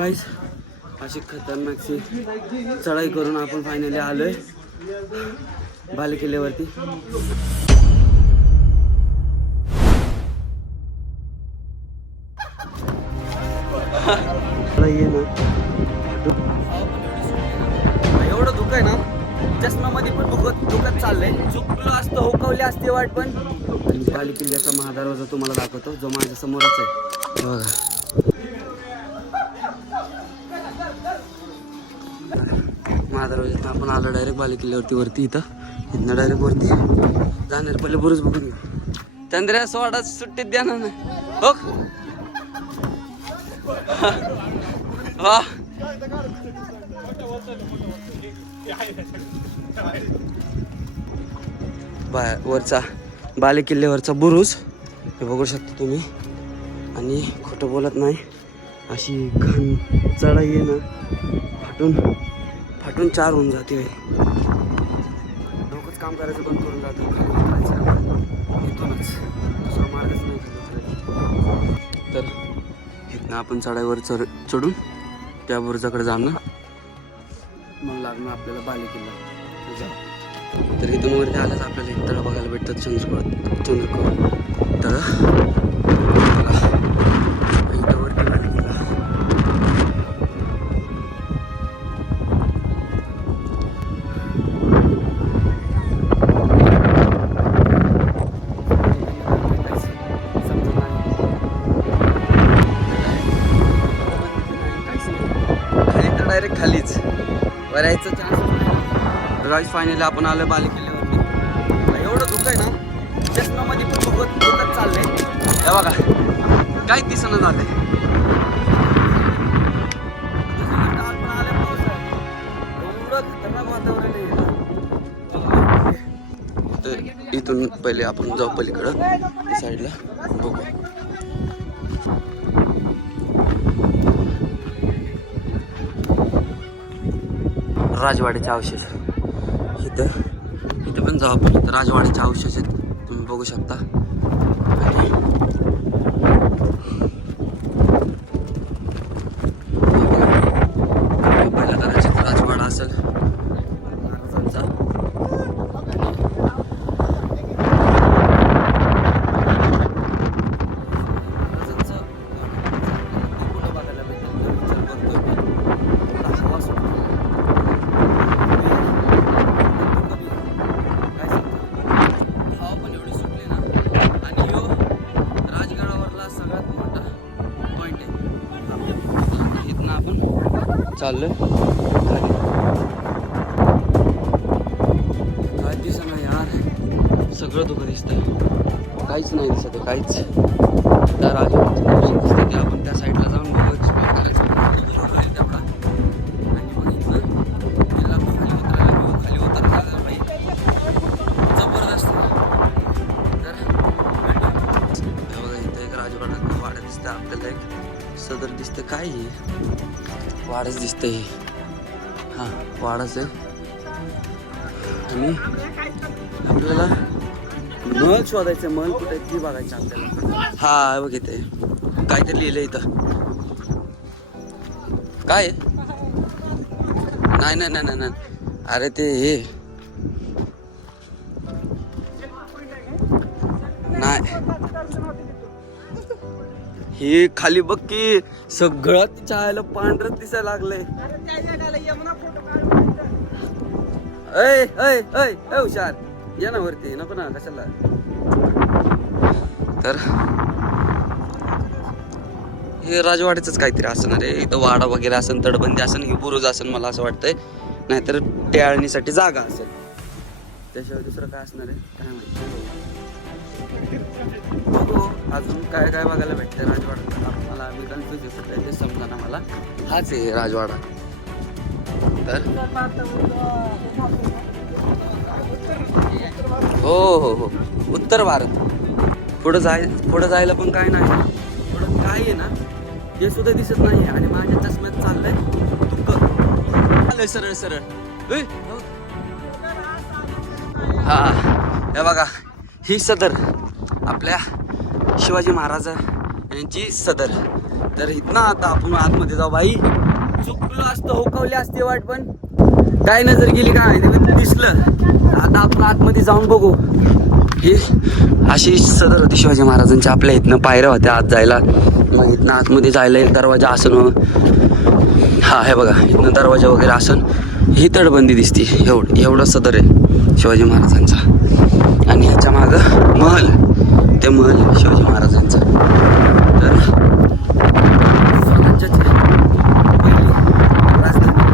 गाईस अशी खतरनाकची चढाई करून आपण फायनली आलोय बालेकिल्ल्यावरती. एवढं धुक आहे ना, चष्म्यामध्ये पण दुखत चाललंय. चुकलो असतं, हुकवले असते वाट. पण बालेकिल्ल्याचा महादरवाजा तुम्हाला दाखवतो, जो माझ्या समोरच आहे. बघा महादरवाज्यात आपण आलो डायरेक्ट बालेकिल्ल्यावरती. वरती इथं डायरेक्ट वरती जाणार. पहिले बुरुज बघून घेऊ. चंद्र्या सोडा सुट्टीत द्या ना. हो वा वरचा बालेकिल्ल्यावरचा बुरुज हे बघू शकता तुम्ही. आणि खोटं बोलत नाही, अशी घाण चढाई आहे ना, फाटून चार होऊन जाते. डोकंच काम करायचं बंद करून जातं. इथूनच दुसरा मार्गच नाही. तर इथनं आपण चढाईवर चढून त्या बुरुजाकडे जाणं, मग लागणं आपल्याला बालेकिल्ला. तर इथून वरती आल्याच आपल्याला एक तळं बघायला भेटतात. चंद्रकोर तळं. इथं वरती बालेकिल्ला. डायरेक्ट खालीच वरायचं चान्स. गाईस फायनली आपण आलो बालेकिल्ल्यावरती. एवढं धुक आहे ना, चष्म्यामध्ये पण दुखत चाललंय. हे बघा काहीच दिसणं झालंय. एवढं खतरनाक वातावरण आहे. तर इथून पहिले आपण जाऊ पलीकडं साईडला बघू. राजवाड्याचे अवशेष इथं पण जाऊ आपण. राजवाड्याचे अवशेष आहेत, तुम्ही बघू शकता. पहिला कदाचित राजवाडा असेल महाराजांचा. चाललं काय दिसना यार, सगळं धुकं दिसतंय. काहीच नाही दिसत आहे, काहीच. त्या राजवाड्याचं दिसतं की आपण त्या साईडला जाऊन बघू, एक्सप्लोर करायचं तेवढा. आणि मग इथनं तिला खाली उतरायला पाहिजे. जबरदस्त. तर बघा इथं एक वाडा दिसतं आपल्याला. एक सदर दिसतं. काय आहे? वाडच दिसतंय. हां वाडाच आहे. आणि आपल्याला महल शोधायचं. महल कुठे ती बघायचं आपल्याला. हा बघ इथे काहीतरी लिहिलं इथं. काय नाही. अरे ते हे नाही, हे खाली बघ की सगळं तिच्या आयला पांढरच दिसायला लागलंय. हुशार या ना वरती. नको ना कशाला. तर हे राजवाड्याच काहीतरी असणार आहे. इथं वाडा वगैरे असेल, तटबंदी असेल, ही बुरुज असेल मला असं वाटतंय. नाहीतर टेळणीसाठी जागा असेल. त्याशिवाय दुसरं काय असणार आहे काय माहिती. बघू अजून काय काय बघायला भेटतं राजवाडा. मला मी कन्फ्युज दिसत आहे, ते समजा ना मला. हाच आहे राजवाडा. तर हो उत्तर भारत. पुढं जायला पण काय नाही. पुढं काय आहे ना ते सुद्धा दिसत नाही. आणि माझ्या चष्म्यात चाललंय दुःख. आलंय सरळ. हा हे बघा, ही सदर आपल्या शिवाजी महाराज यांची सदर. तर इथनं आता आपण आतमध्ये जाऊ. भाई चुकलो असतो, हुकवली असते वाट, पण काय नजर गेली काय माहिती, दिसलं. आता आपण आतमध्ये जाऊन बघू. ही अशी सदर होती शिवाजी महाराजांच्या. आपल्या इथनं पायऱ्या होत्या आत जायला. मग इथनं आतमध्ये जायला एक दरवाजा असन. हा हे बघा, इथनं दरवाजा वगैरे असन. ही तटबंदी दिसती. एवढं सदर आहे शिवाजी महाराजांचा. आणि ह्याच्या मागं महल, ते महल शिवाजी महाराजांचा. तर स्वराज्याची पहिली राजधानी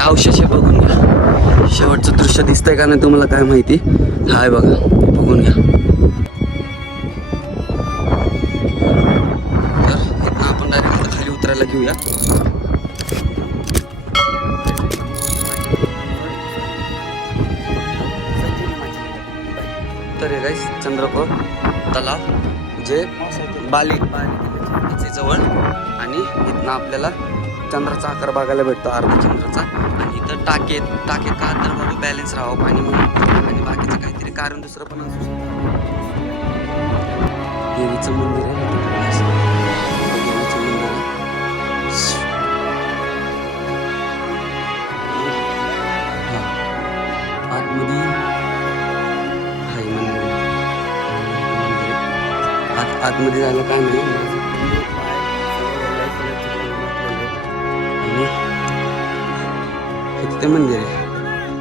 अवशेष बघून घ्या. शेवटचं दृश्य दिसतंय का नाही तुम्हाला काय माहिती. हाय बघा, बघून घ्या. तर इथं आपण डायरेक्ट खाली उतरायला घेऊया. तर हे गाईस चंद्रकोर तलाव, जे बाली जवळ. आणि इथनं आपल्याला चंद्राचा आकार बघायला भेटतो, अर्धा चंद्राचा. आणि इथं टाकेत का तर बाबा बॅलन्स राहावं पाणी म्हणून, आणि बाकीचं काहीतरी कारण दुसरं पण असू शकतं. देवीचं मंदिर आहे. देवीचं मंदिर आहे. आतमध्ये हाय मंदिर. आतमध्ये जायला काय नाही. ते मंदिर आहे.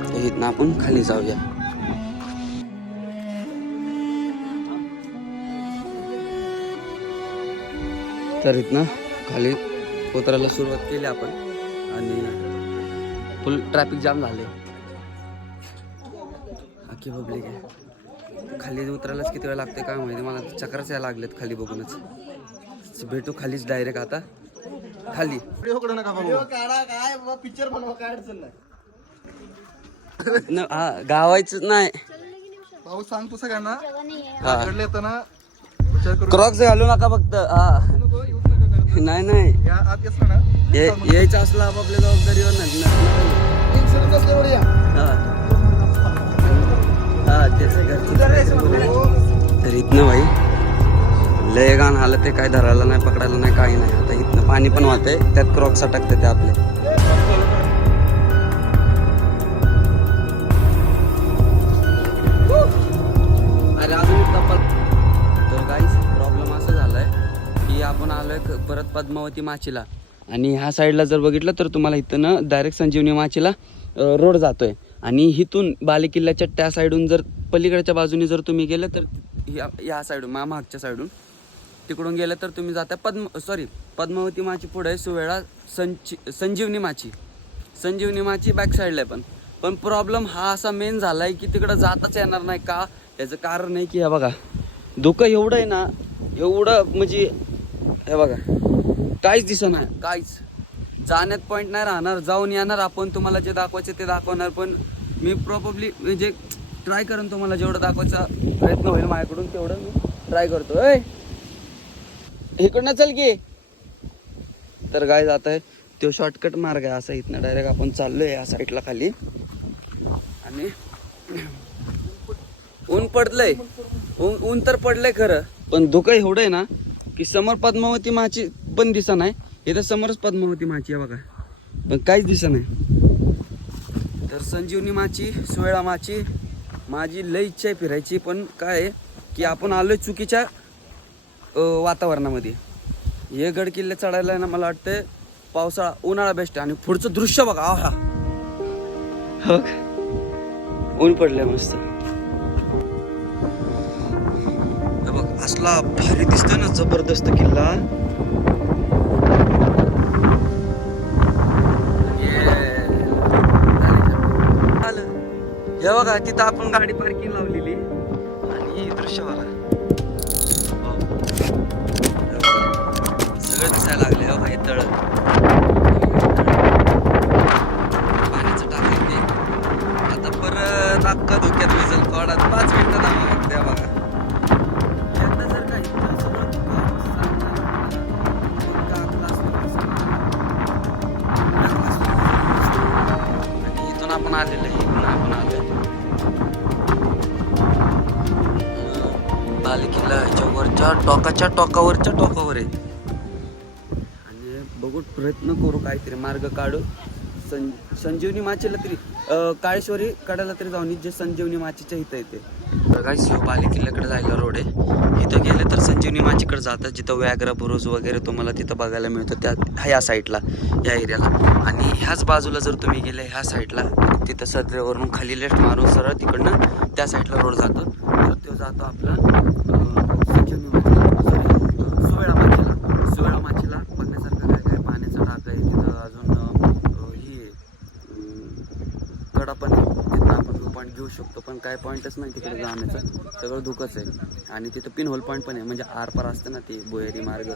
तर इथनं आपण खाली जाऊया. तर इथनं खाली उतरायला सुरुवात केली आपण. आणि फुल ट्रॅफिक जाम झाले. अख्खी पब्लिक आहे. खाली उतरायलाच किती वेळ लागते काय माहिती. मला चक्राच यायला लागलेत खाली बघूनच. भेटू खालीच डायरेक्ट आता. खाली गावायचं नाही. पाऊस सांगतो सगळ्यांना. क्रॉक्स घालू नका फक्त. हा नाही यायचं असलं आपापल्या जबाबदारीवर नाही. तर इथनं भाई लय गाण आलं ते काय धरायला नाही, पकडायला नाही, काही नाही. आता इथनं पाणी पण वाहतंय, त्यात क्रॉक्स अटकते ते आपले. अरे अजून तर काहीच प्रॉब्लेम असं झालाय की आपण आलोय परत पद्मावती माचीला. आणि ह्या साईडला जर बघितलं तर तुम्हाला इथं ना डायरेक्ट संजीवनी माचीला रोड जातोय. आणि इथून बालेकिल्ल्याच्या त्या साईडून जर पलीकडच्या बाजूने जर तुम्ही गेलं तर या साईडून मागच्या साईडून तिकडून गेलं तर तुम्ही जाता पद्मावती माची पुढे सुवेळा संजीवनी माची बॅक साईडला आहे. पण प्रॉब्लेम हा असा मेन झाला आहे की तिकडं जाताच येणार नाही. का याचं कारण आहे की हे बघा धुकं एवढं आहे ना, एवढं म्हणजे हे बघा काहीच दिसत नाही. काहीच जाण्यात पॉईंट नाही राहणार. जाऊन येणार आपण, तुम्हाला जे दाखवायचे ते दाखवणार. पण मी प्रॉब्ली म्हणजे ट्राय करून तुम्हाला जेवढं दाखवायचा प्रयत्न होईल माझ्याकडून तेवढं मी ट्राय करतो. इकडनं चल की. तर काय जात आहे तो शॉर्टकट मार्ग आहे असा. इथनं डायरेक्ट आपण चाललोय या साईडला खाली. आणि ऊन पडलंय, ऊन तर पडलंय खरं, पण धुकं एवढं आहे ना की समोर पद्मावती माची पण दिसत नाही. इथं समोरच पद्मावती माची आहे बघा, पण काहीच दिसत नाही. तर संजीवनी माची, सुवेळा माची, माझी लई इच्छा आहे फिरायची. पण काय आहे की आपण आलोय चुकीच्या वातावरणामध्ये. हे गड किल्ले चढायला ना मला वाटतं पावसाळा उन्हाळा बेस्ट आहे. आणि पुढचं दृश्य बघा, आहा ऊन पडलंय मस्त. बघ असला भारी दिसतोय ना जबरदस्त किल्ला. हे बघा तिथं आपण गाडी पार्किंग लावलेली आणि दृश्य बघा सगळं दिसायला लागले. हो हे तळ पाण्याचं टाकायचं ते आता परत अख्खा धोक्यात विजल थोडा 5 मिनिटात द्या बघा. आता टोकाच्या टोकावरच्या टोकावर आहे आणि बघू प्रयत्न करू काहीतरी मार्ग काढू. संजीवनी माचीला तरी काळेश्वरी कडाला तरी जाऊन जे संजीवनी माचीच्या इथं येते. काही शिवपाली किल्ल्याकडे जायला रोड आहे. इथं गेले तर संजीवनी माचीकडे जातात जिथं व्याघ्र बुरुज वगैरे तुम्हाला तिथं बघायला मिळतं त्या ह्या साईडला या एरियाला. आणि ह्याच बाजूला जर तुम्ही गेले ह्या साईडला तिथं सदरेवरून खाली लेफ्ट मारून सरळ तिकडनं त्या साईडला रोड जातो. तर तो जातो आपला संजीवनी माचीला सुवेळा माचीला. सुवेळा माचीला बघण्यासारखं काय काय पाण्याचा टाक आहे तिथं. अजून कडा पण आहे तिथं आपण व्यू पॉईंट घेऊ शकतो. पण काय पॉईंटच नाही तिकडे जाण्याचं सगळं धुकंच आहे. आणि तिथं पिन होल पॉईंट पण आहे म्हणजे आरपार असतं ना ते बोयरी मार्ग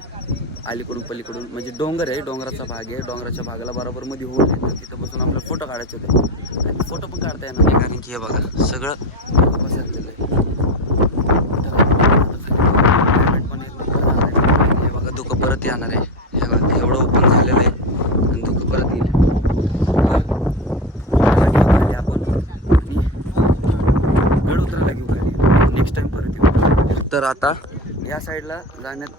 अलीकडून पलीकडून म्हणजे डोंगर आहे. डोंगराचा भाग आहे. डोंगराच्या भागाला बरोबर मध्ये होल आहे. तर तिथं बसून आपल्याला फोटो काढायचे होते आणि फोटो पण काढता येणार नाही कारण की हे बघा सगळं पसरलेलं आहे. पण हे बघा धुकं परत येणार आहे. हे बघा एवढं ओपन झालेलं आहे आणि धुकं परत येईल. नेक्स्ट टाइम परत येऊ. तर आता या साईडला जाण्यात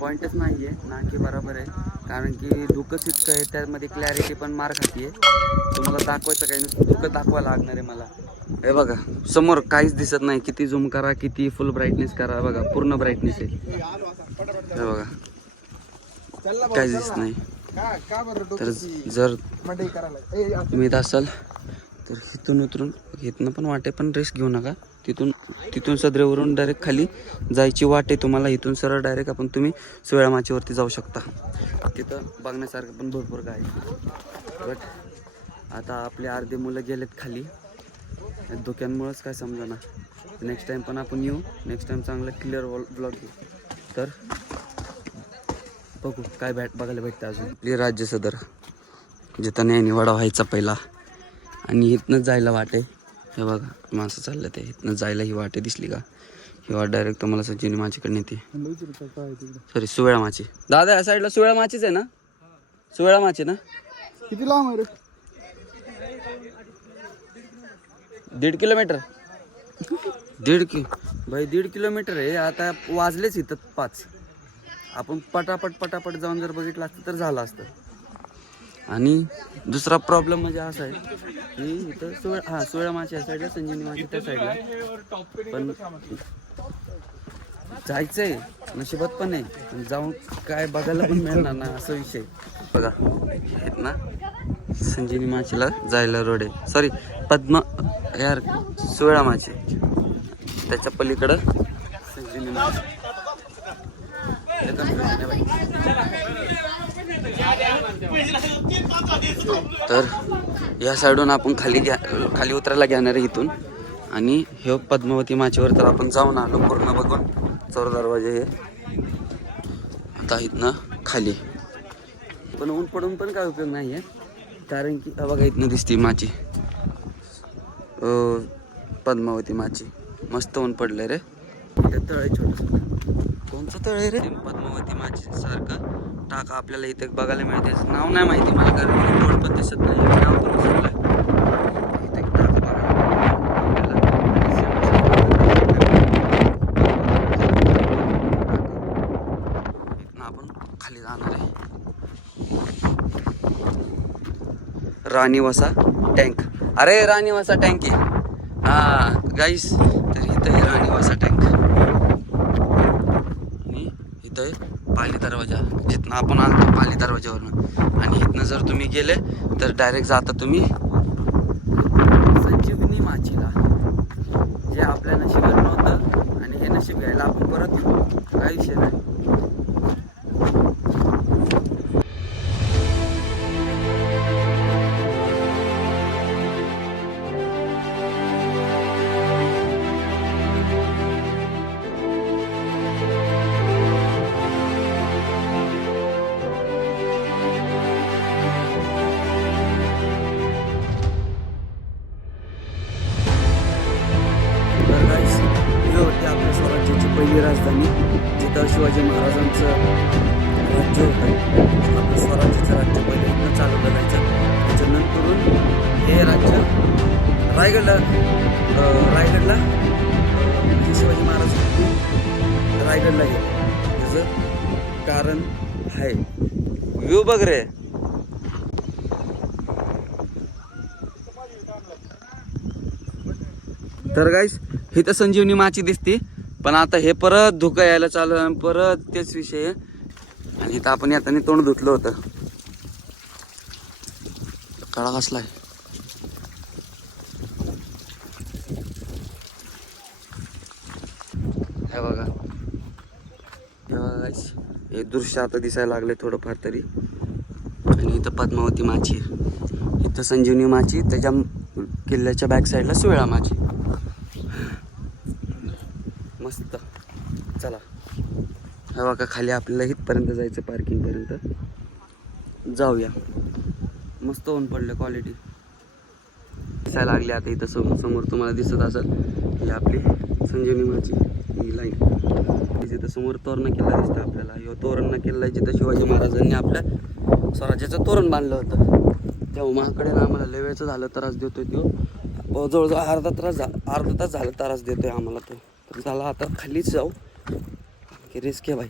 पॉईंटच नाही आहे ना की बरोबर आहे कारण की धुकंच इतकं आहे. त्यामध्ये क्लॅरिटी पण मार खाती आहे. तुम्हाला दाखवायचं काही नसतं धुकं दाखवायला लागणार आहे मला. हे बघा समोर काहीच दिसत नाही. किती झूम करा किती फुल ब्राईटनेस करा बघा पूर्ण ब्राईटनेस आहे. हे बघा काहीच दिसत नाही. तर जर तुम्ही इथं असाल तर इथून उतरून इथनं पण वाटे पण रिस्क घेऊ नका. तिथून सदरेवरून डायरेक्ट खाली जायची वाट आहे तुम्हाला. इथून सरळ डायरेक्ट आपण तुम्ही सुवेळा माचीवरती जाऊ शकता. तिथं बघण्यासारखं पण भरपूर काय आहे. बट आता आपले अर्धे मुलं गेलेत खाली धोक्यांमुळेच काय समजा ना. नेक्स्ट टाइम पण आपण येऊ. नेक्स्ट टाइम चांगलं क्लिअर ब्लॉग घेऊ. तर बघू काय बघायला भेटतं अजून. आपली राज्य सदर जिथं न्यायनिवाडा व्हायचा पहिला आणि इथनंच जायला वाटे. हे बघा माणसं चाललं ते इथनं जायला ही वाटे दिसली का. ही वाट डायरेक्ट तुम्हाला संजीवनी माचीकडे नेते. सॉरी सुवेळा माची. दादा या साईडला सुवेळा माचीच आहे ना. सुवेळा माची ना. किती लांब आहे रे. 1.5 किलोमीटर. भाई 1.5 किलोमीटर आहे. आता वाजलेच इथं 5. आपण पटापट जाऊन जर बघितलं असतं तर झालं असतं. आणि दुसरा प्रॉब्लेम म्हणजे असा आहे की इथं सुवेळा माची या साईडला संजीवनी माची त्या साईडला. पण जायचंय नशिबात पण आहे जाऊन काय बघायला पण मिळणार ना असा विषय. बघा आहेत ना संजीवनी माचीला जायला रोड आहे. सॉरी पद्मा यार सुवेळा माची त्याच्या पलीकडं संजीवनी माची. तर या साईडून आपण खाली उतरायला घेणार आहे इथून. आणि हे पद्मावती माचीवर तर आपण जाऊन आलो पूर्ण बघून. चौर दरवाजे हे आता इथनं खाली. पण ऊन पडून पण काय उपयोग नाही आहे कारण की बघा इथनं दिसते माची पद्मावती माची. मस्त ऊन पडलंय रे. तळ आहे छोटंसं. कोणचं तळ आहे रे. पद्मावती माची सारखं टाका आपल्याला इथे बघायला मिळते. नाव नाही माहिती मला कारण रोड पण दिसत नाही. नाव पण दिसत नाही. इथे टाका बघायला इथनं आपण खाली जाणार आहे. राणीवसा टँक. अरे राणीवसा टँक आहे. हा गाईस तर इथं आहे राणीवसा टँक. आणि इथं पाली दरवाजा जिथनं आपण आलतो पाली दरवाजावरनं. आणि इथनं जर तुम्ही गेले तर डायरेक्ट जाता तुम्ही संजीवनी माचीला. जे आपल्या नशिबात नव्हतं आणि हे नशीब घ्यायला आपण परत येऊ. काही विषय नाही. पहिली राजधानी जिथं शिवाजी महाराजांचं राज्य होतं. आपलं स्वराज्याचं राज्य पहिले इथं चालवलं जायचं. त्याच्यानंतरून हे राज्य रायगडला शिवाजी महाराज रायगडला गेले. कारण आहे. व्ह्यू बघ रे. तर गाईस ही तर संजीवनी माची दिसते, पण आता हे परत धुकं यायला चालू आहे, परत तेच विषय आहे. आणि इथं आपण येताना तोंड धुतलं होतं. काळा कसलाय. हे बघा गाईस, हे दृश्य आता दिसायला लागले थोडंफार तरी. आणि इथं पद्मावती माची आहे, इथं संजीवनी माची, त्याच्या किल्ल्याच्या बॅक साईडला सुवेळा माची. मस्त. चला हे बघा खाली आपल्याला इथपर्यंत जायचं, पार्किंगपर्यंत जाऊया. मस्त ऊन पडलं, क्वालिटी दिसायला लागली. आता इथं समोर तुम्हाला दिसत असेल ही आपली संजीवनी माची ही लाईन. तिथं समोर तोरणा किल्ला दिसतं आपल्याला. ह्यो तोरणा किल्ला जिथं शिवाजी महाराजांनी आपल्या स्वराज्याचं तोरण बांधलं होतं. तेव्हा महाकडे ना आम्हाला लय वेळचं झालं त्रास देतोय तो. जवळजवळ अर्धा तास झाला त्रास देतोय आम्हाला तो. तर चला आता खालीच जाऊ, की रिस्क आहे भाई.